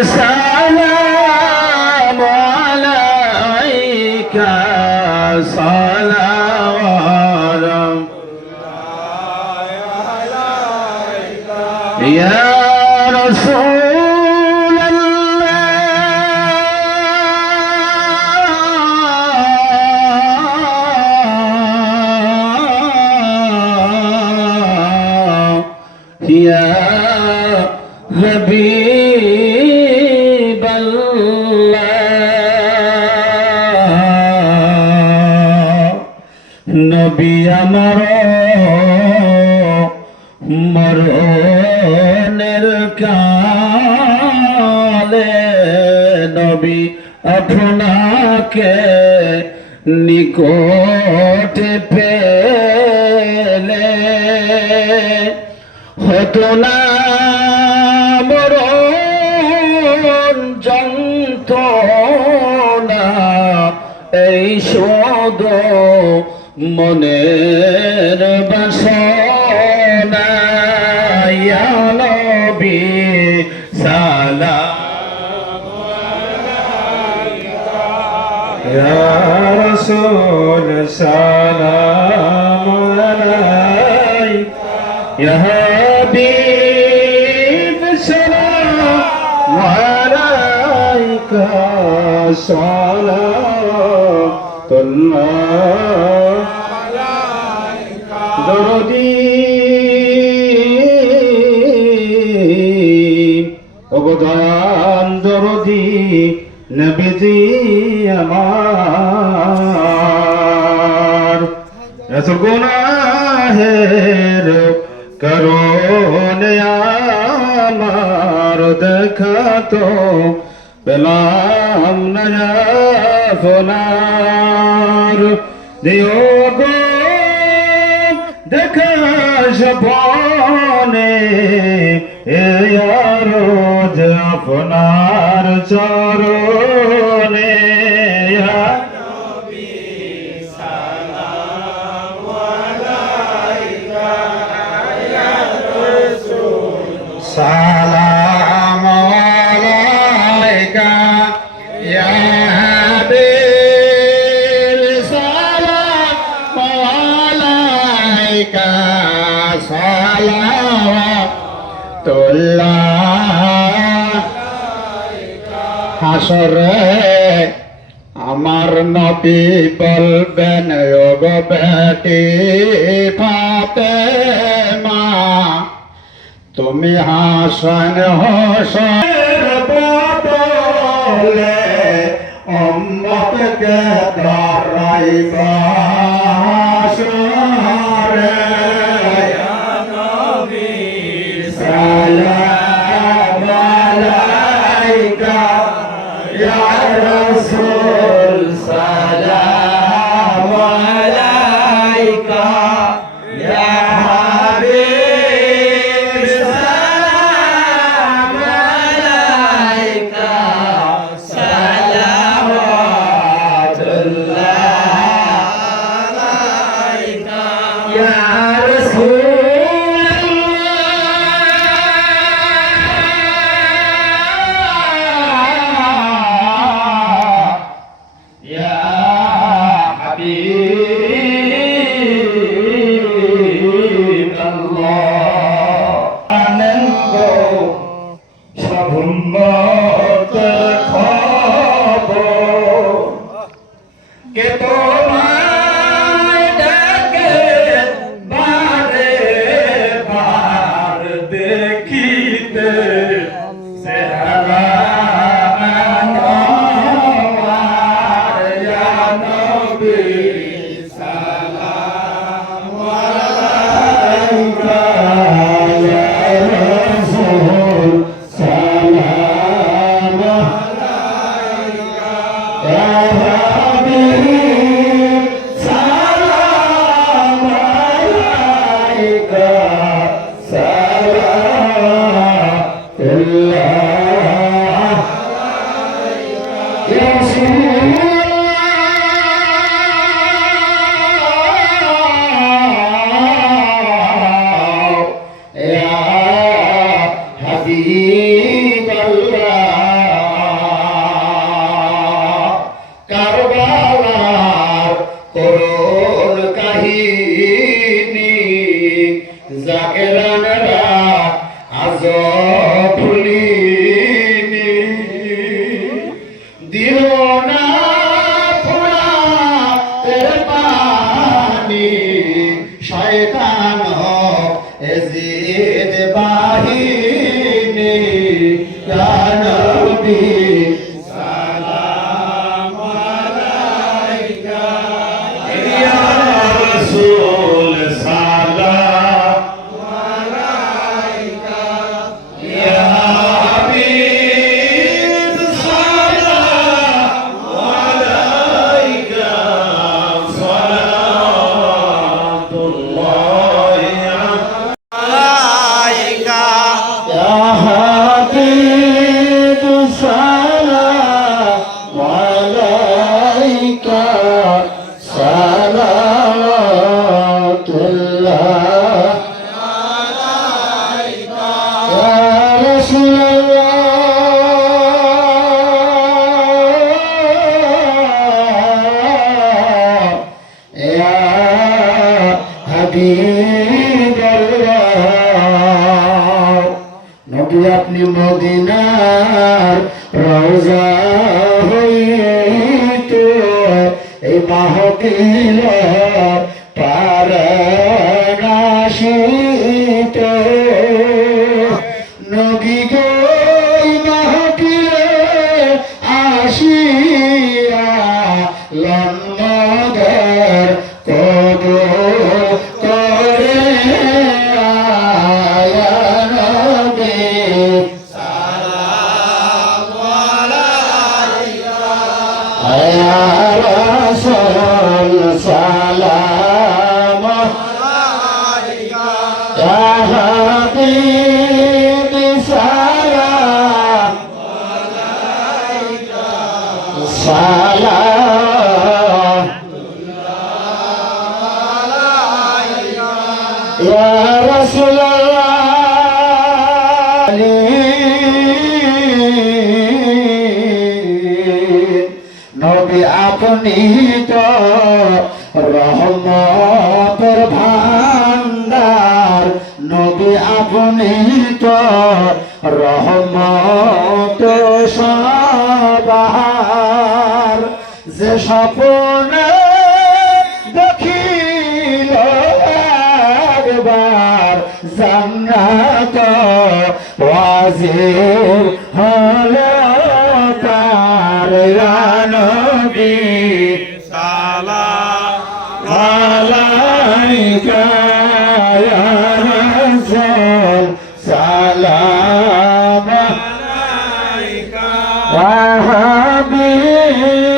Yes, sir. আল্লাহ। নবী আমার মরণের কালে নবী আপনাকে নিকট পেলে। হতো না এই সদ মনের বাসনায়ালবি সালা রসুল সালাম হাবিব সালাম আলাইকা। সালাম দরদি। অবদান দরদি নবীজি আমার। রসুল গুনাহের করোনে আমার দেখা তো পেলাম না সোনার। দিও গো দেখা সপনে এ রোজ আপনার চরণে। হাসরে আমার নবী বলবেন যোগ বেটি ফাতে মা তুমি হাসন হোসেন বদলে অম্মতকে দাঁড়াইবা salam সভুম্মত Allah কারবার করুন কাহিনী জাগরানরা আজ ফুল রাসূল নবী আপনি মদিনার রোজা হইতে। এই মাহফিল পারানাশিত নবী বলে। নবী আপনি তো রহমতের ভান্ডার নবী আপনি তো রহমতের ওয়াজির হল তার সালা আলাইকা রাসূল সালাম। হাবিব